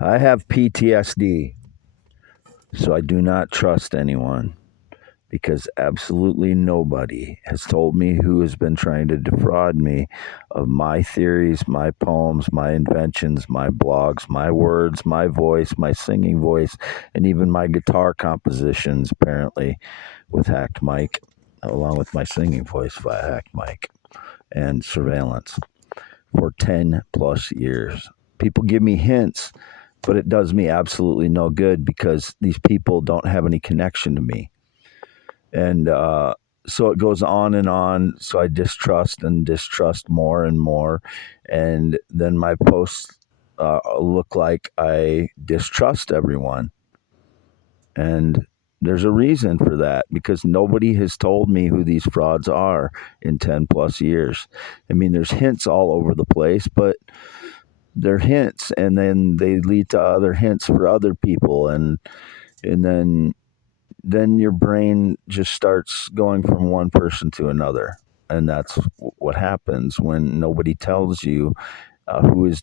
I have PTSD, so I do not trust anyone because absolutely nobody has told me who has been trying to defraud me of my theories, my poems, my inventions, my blogs, my words, my voice, my singing voice, and even my guitar compositions, apparently, with Hacked Mike, along with my singing voice via Hacked Mike and surveillance for 10 plus years. People give me hints, but it does me absolutely no good because these people don't have any connection to me. And so it goes on and on. So I distrust and distrust more and more. And then my posts look like I distrust everyone. And there's a reason for that because nobody has told me who these frauds are in 10 plus years. I mean, there's hints all over the place, but they're hints and then they lead to other hints for other people. And then your brain just starts going from one person to another. And that's what happens when nobody tells you who is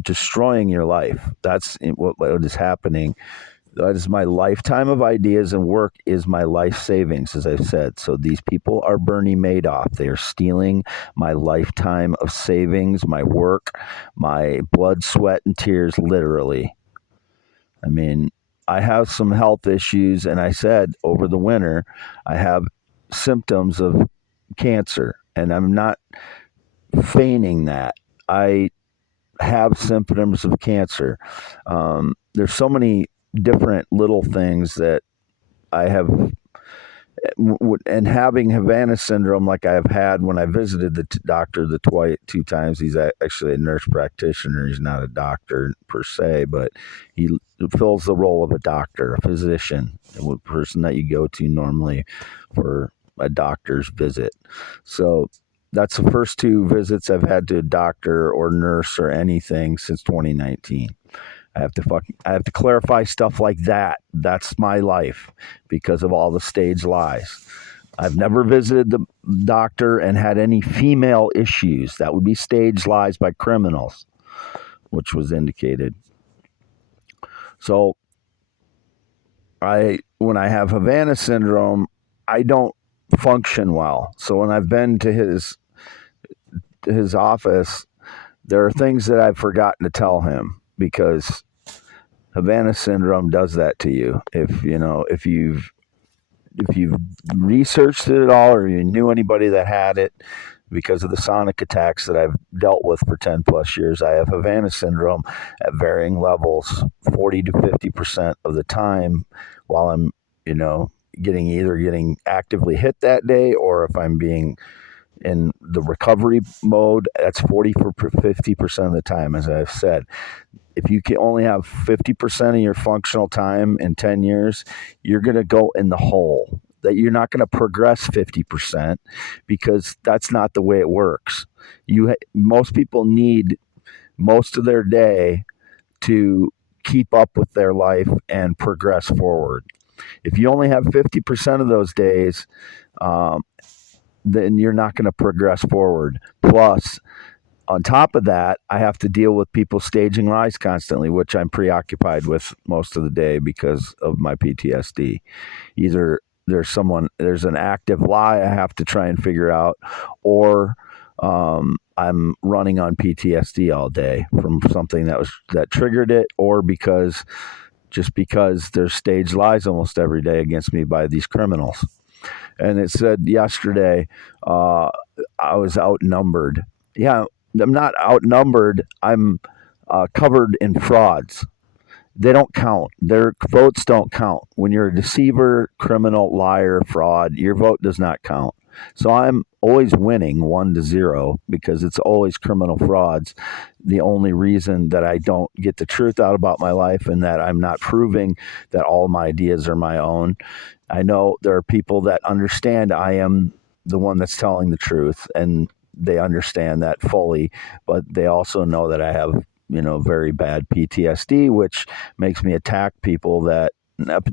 destroying your life. That's what is happening. That is my lifetime of ideas, and work is my life savings, as I've said. So these people are Bernie Madoff. They are stealing my lifetime of savings, my work, my blood, sweat, and tears, literally. I mean, I have some health issues, and I said over the winter, I have symptoms of cancer, and I'm not feigning that. I have symptoms of cancer. There's so many different little things that I have, and having Havana syndrome, like I have had when I visited the doctor two times. He's actually a nurse practitioner. He's not a doctor per se, but he fills the role of a doctor, a physician, a person that you go to normally for a doctor's visit. So that's the first two visits I've had to a doctor or nurse or anything since 2019. I have to clarify stuff like that. That's my life because of all the stage lies. I've never visited the doctor and had any female issues. That would be stage lies by criminals, which was indicated. So when I have Havana syndrome, I don't function well. So when I've been to his office, there are things that I've forgotten to tell him because Havana syndrome does that to you. If you've researched it at all or you knew anybody that had it, because of the sonic attacks that I've dealt with for 10 plus years, I have Havana syndrome at varying levels, 40 to 50% of the time while I'm, getting actively hit that day, or if I'm being in the recovery mode, that's 40 for 50% of the time, as I've said. If you can only have 50% of your functional time in 10 years, you're going to go in the hole. That you're not going to progress 50% because that's not the way it works. Most people need most of their day to keep up with their life and progress forward. If you only have 50% of those days, then you're not going to progress forward. Plus, on top of that, I have to deal with people staging lies constantly, which I'm preoccupied with most of the day because of my PTSD. Either there's an active lie I have to try and figure out, or I'm running on PTSD all day from something that triggered it, or because there's staged lies almost every day against me by these criminals. And it said yesterday I was outnumbered. Yeah, I'm not outnumbered. I'm covered in frauds. They don't count. Their votes don't count. When you're a deceiver, criminal, liar, fraud, your vote does not count. So I'm always winning 1-0 because it's always criminal frauds. The only reason that I don't get the truth out about my life and that I'm not proving that all my ideas are my own. I know there are people that understand I am the one that's telling the truth, and they understand that fully, but they also know that I have very bad PTSD, which makes me attack people that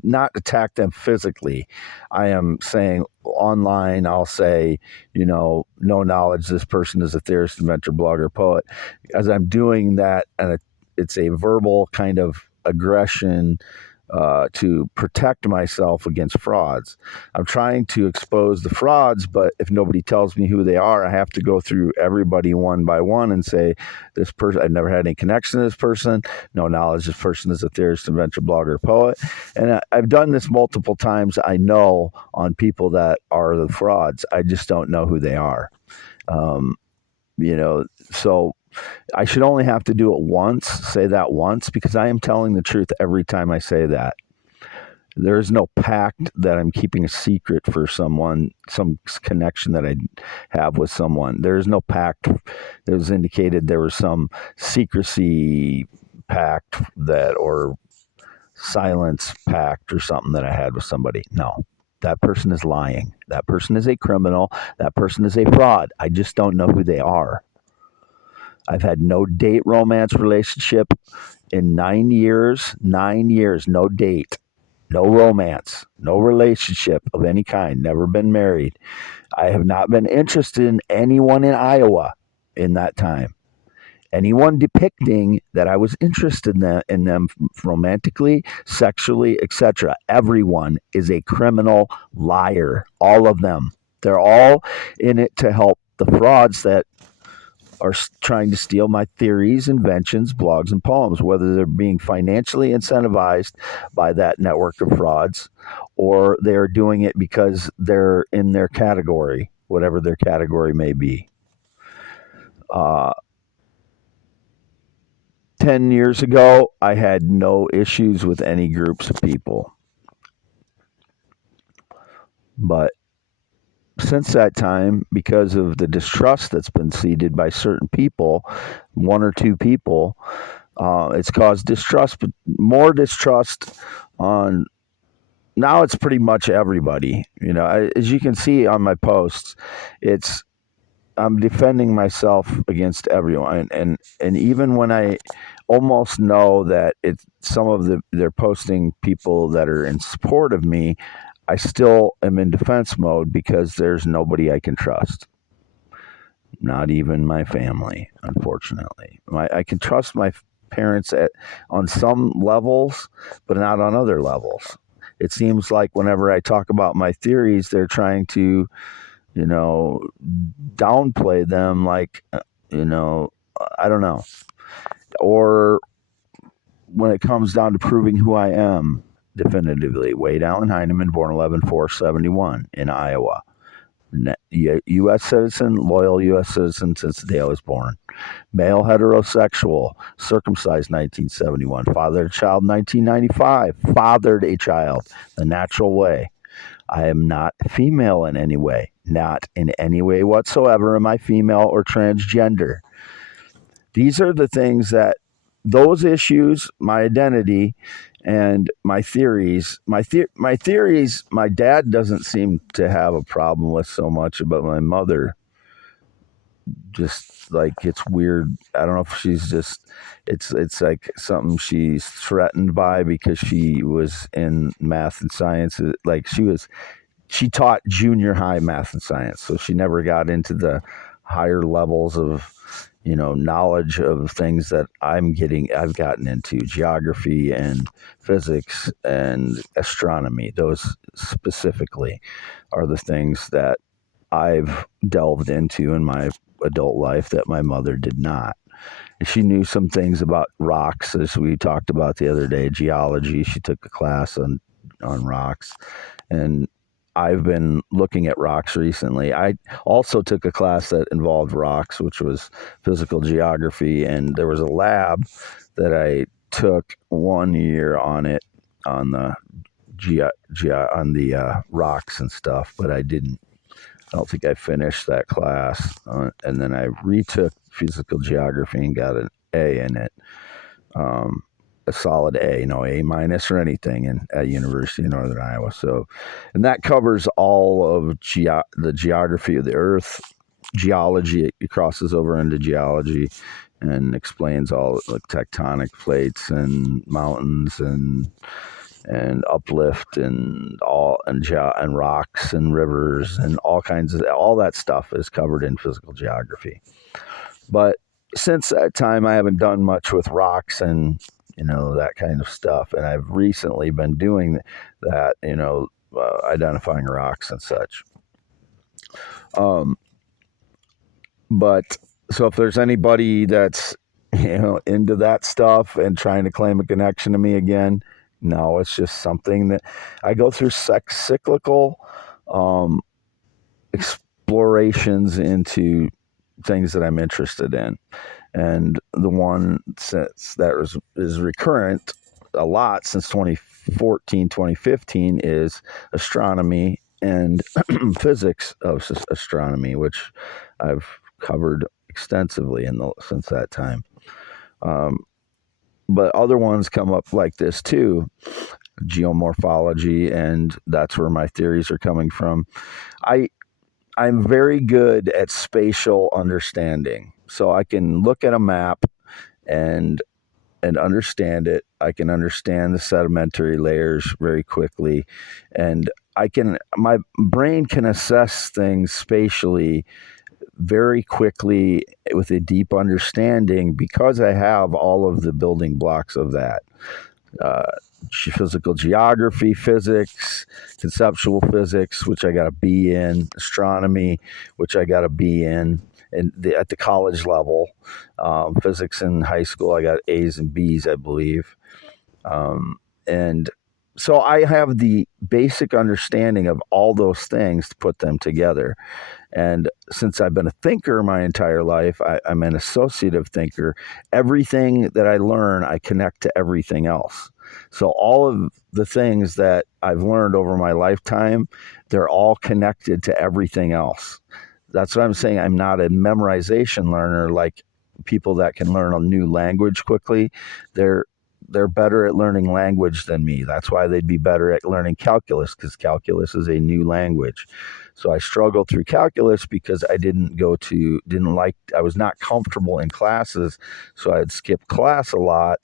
not attack them physically. I am saying online, I'll say, no knowledge, this person is a theorist, inventor, blogger, poet. As I'm doing that, and it's a verbal kind of aggression to protect myself against frauds. I'm trying to expose the frauds, but if nobody tells me who they are, I have to go through everybody one by one and say, this person, I've never had any connection to this person, no knowledge this person is a theorist, inventor, blogger, poet. And I've done this multiple times, I know, on people that are the frauds. I just don't know who they are. So I should only have to do it once, say that once, because I am telling the truth every time I say that. There is no pact that I'm keeping a secret for someone, some connection that I have with someone. There is no pact that was indicated there was some secrecy pact or silence pact or something that I had with somebody. No, that person is lying. That person is a criminal. That person is a fraud. I just don't know who they are. I've had no date romance relationship in 9 years, no date, no romance, no relationship of any kind, never been married. I have not been interested in anyone in Iowa in that time. Anyone depicting that I was interested in them romantically, sexually, etc. Everyone is a criminal liar. All of them. They're all in it to help the frauds that are trying to steal my theories, inventions, blogs, and poems, whether they're being financially incentivized by that network of frauds or they're doing it because they're in their category, whatever their category may be. 10 years ago, I had no issues with any groups of people. But since that time, because of the distrust that's been seeded by certain people, one or two people, it's caused distrust, but more distrust on. Now it's pretty much everybody. As you can see on my posts, I'm defending myself against everyone, and even when I almost know that it's they're posting people that are in support of me, I still am in defense mode because there's nobody I can trust. Not even my family, unfortunately. I can trust my parents on some levels, but not on other levels. It seems like whenever I talk about my theories, they're trying to, downplay them, like, I don't know. Or when it comes down to proving who I am definitively, Wade Allen Heineman, born 11/4/71 in Iowa. U.S. citizen, loyal U.S. citizen since the day I was born. Male, heterosexual, circumcised 1971, fathered a child 1995, fathered a child the natural way. I am not female in any way, not in any way whatsoever am I female or transgender. These are the things those issues, my identity, and my theories. My theories, my dad doesn't seem to have a problem with so much, but my mother, just like, it's weird. I don't know if she's just, it's like something she's threatened by because she was in math and science. Like she taught junior high math and science, so she never got into the higher levels of knowledge of things that I've gotten into, geography and physics and astronomy. Those specifically are the things that I've delved into in my adult life that my mother did not. And she knew some things about rocks, as we talked about the other day, geology. She took a class on rocks, and I've been looking at rocks recently. I also took a class that involved rocks, which was physical geography, and there was a lab that I took 1 year on it, on the rocks and stuff, but I don't think I finished that class. And then I retook physical geography and got an A in it. A solid A, no A minus or anything at University of Northern Iowa. So, and that covers all of the geography of the earth, geology. It crosses over into geology and explains all like tectonic plates and mountains and uplift and rocks and rivers and all that stuff is covered in physical geography. But since that time, I haven't done much with rocks and that kind of stuff. And I've recently been doing that, identifying rocks and such. Um, but so if there's anybody that's into that stuff and trying to claim a connection to me again, no, it's just something that I go through cyclical um, explorations into things that I'm interested in. And the one that is recurrent a lot since 2014, 2015 is astronomy and physics of astronomy, which I've covered extensively since that time. Um, but other ones come up like this too, geomorphology, and that's where my theories are coming from. I'm very good at spatial understanding, so I can look at a map and understand it. I can understand the sedimentary layers very quickly, and my brain can assess things spatially very quickly with a deep understanding because I have all of the building blocks of that. Uh, Physical geography, physics, conceptual physics, which I got a B in, astronomy, which I got a B in, and at the college level. Physics in high school, I got A's and B's, I believe. And so I have the basic understanding of all those things to put them together. And since I've been a thinker my entire life, I'm an associative thinker. Everything that I learn, I connect to everything else. So all of the things that I've learned over my lifetime, they're all connected to everything else. That's what I'm saying. I'm not a memorization learner like people that can learn a new language quickly. They're better at learning language than me. That's why they'd be better at learning calculus, because calculus is a new language. So I struggled through calculus because I I was not comfortable in classes. So I'd skip class a lot.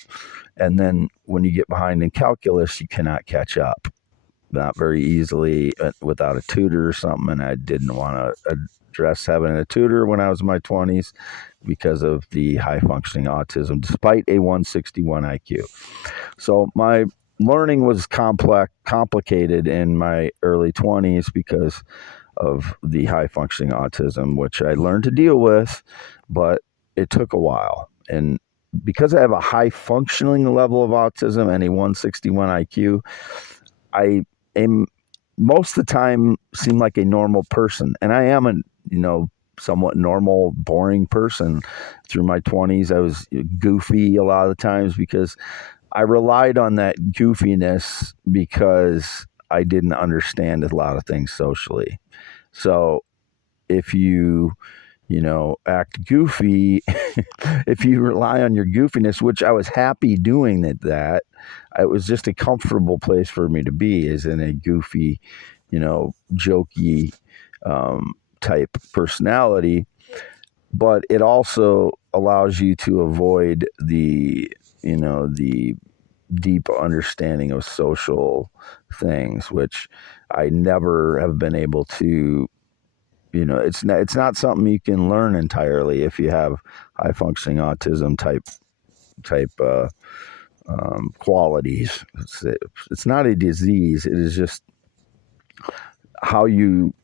And then when you get behind in calculus, you cannot catch up. Not very easily without a tutor or something. And I didn't want to address having a tutor when I was in my 20s because of the high functioning autism, despite a 161 IQ. So my learning was complicated in my early 20s because of the high functioning autism, which I learned to deal with, but it took a while. And because I have a high functioning level of autism and a 161 IQ, I am most of the time seem like a normal person. And I am a, somewhat normal, boring person. Through my 20s, I was goofy a lot of the times because I relied on that goofiness because I didn't understand a lot of things socially. So if act goofy, if you rely on your goofiness, which I was happy doing that, it was just a comfortable place for me to be, is in a goofy, jokey type personality. But it also allows you to avoid the deep understanding of social things, which I never have been able to. It's not something you can learn entirely if you have high functioning autism type qualities. It's not a disease. It is just how you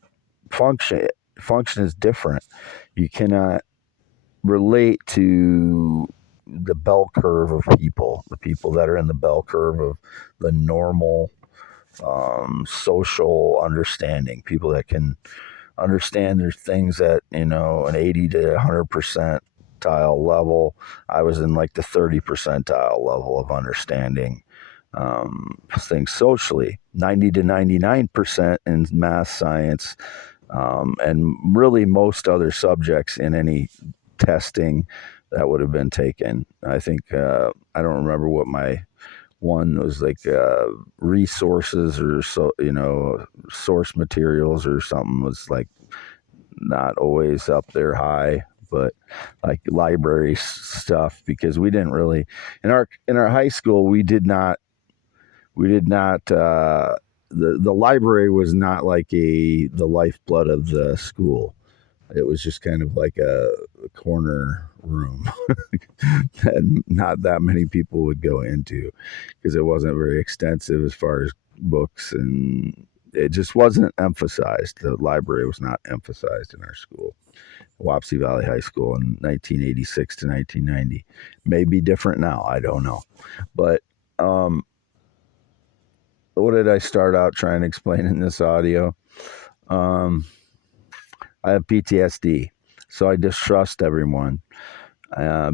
function. Function is different. You cannot relate to the bell curve of people, the people that are in the bell curve of the normal social understanding, people that can understand there's things at an 80 to 100 percentile level. I was in like the 30 percentile level of understanding things socially. 90 to 99% in math, science, and really most other subjects in any testing that would have been taken. I think I don't remember what my one was like, resources or source materials or something was like not always up there high, but like library stuff, because we didn't really in our high school we did not the library was not like the lifeblood of the school. It was just kind of like a corner room that not that many people would go into because it wasn't very extensive as far as books, and it just wasn't emphasized. The library was not emphasized in our school, Wapsie Valley High School, in 1986 to 1990. May be different now. I don't know. But what did I start out trying to explain in this audio? I have PTSD, so I distrust everyone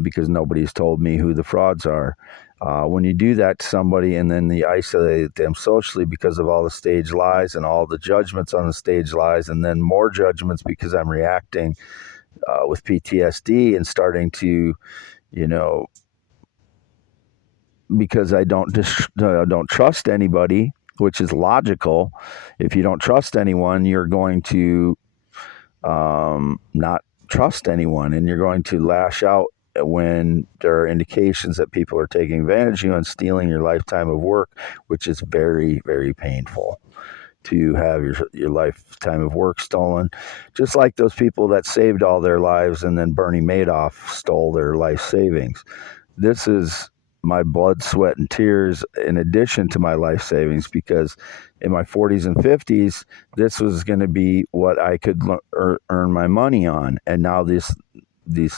because nobody's told me who the frauds are. When you do that to somebody and then you isolate them socially because of all the stage lies and all the judgments on the stage lies, and then more judgments because I'm reacting with PTSD and starting to, you know, because I don't trust anybody, which is logical. If you don't trust anyone, you're going to not trust anyone, and you're going to lash out when there are indications that people are taking advantage of you and stealing your lifetime of work, which is very, very painful to have your lifetime of work stolen. Just like those people that saved all their lives and then Bernie Madoff stole their life savings. This is my blood, sweat, and tears in addition to my life savings, because in my 40s and 50s, this was going to be what I could earn my money on. And now this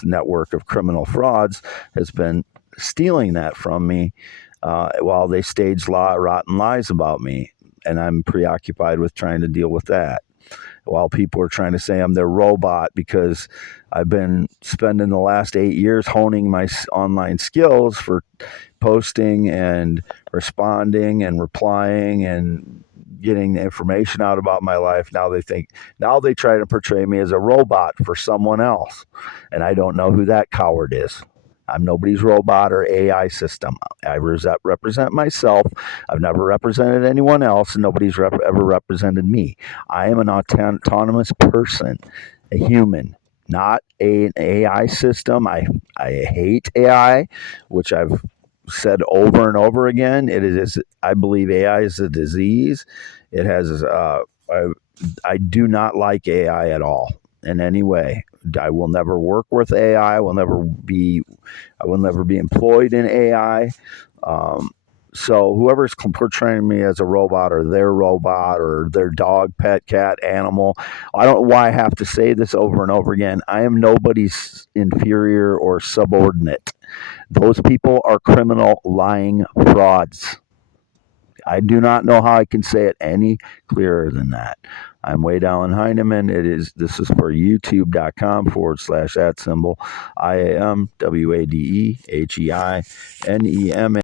network of criminal frauds has been stealing that from me while they stage rotten lies about me. And I'm preoccupied with trying to deal with that. While people are trying to say I'm their robot because I've been spending the last 8 years honing my online skills for posting and responding and replying and getting the information out about my life. Now they try to portray me as a robot for someone else. And I don't know who that coward is. I'm nobody's robot or AI system. I represent myself. I've never represented anyone else, and nobody's ever represented me. I am an autonomous person, a human, not an AI system. I hate AI, which I've said over and over again. It is. I believe AI is a disease. It has. I do not like AI at all in any way. I will never work with AI. I will never be employed in AI. So whoever's portraying me as a robot or their dog, pet, cat, animal, I don't know why I have to say this over and over again. I am nobody's inferior or subordinate. Those people are criminal, lying frauds. I do not know how I can say it any clearer than that. I'm Wade Allen Heineman. This is for youtube.com/@IAMWADEHEINEMAN.